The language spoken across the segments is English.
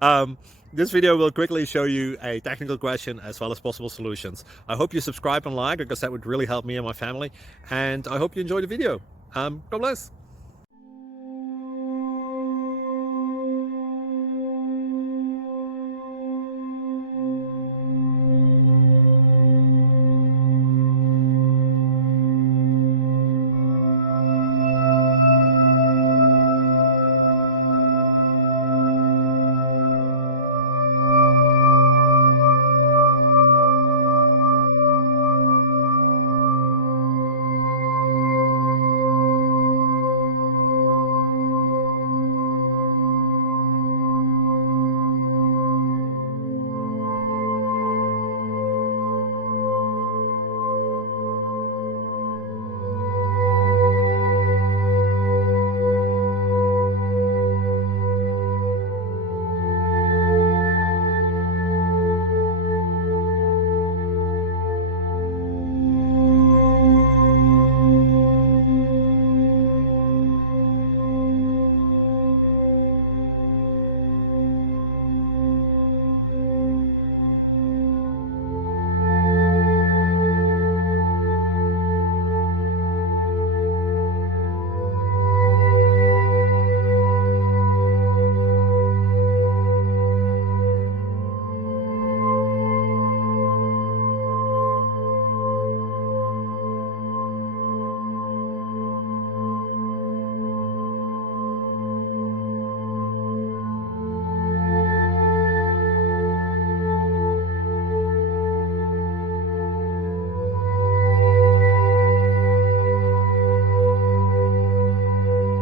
um, this video will quickly show you a technical question as well as possible solutions. I hope you subscribe and like, because that would really help me and my family. And I hope you enjoy the video. God bless.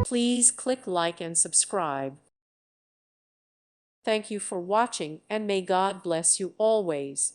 Please click like and subscribe. Thank you for watching, and may God bless you always.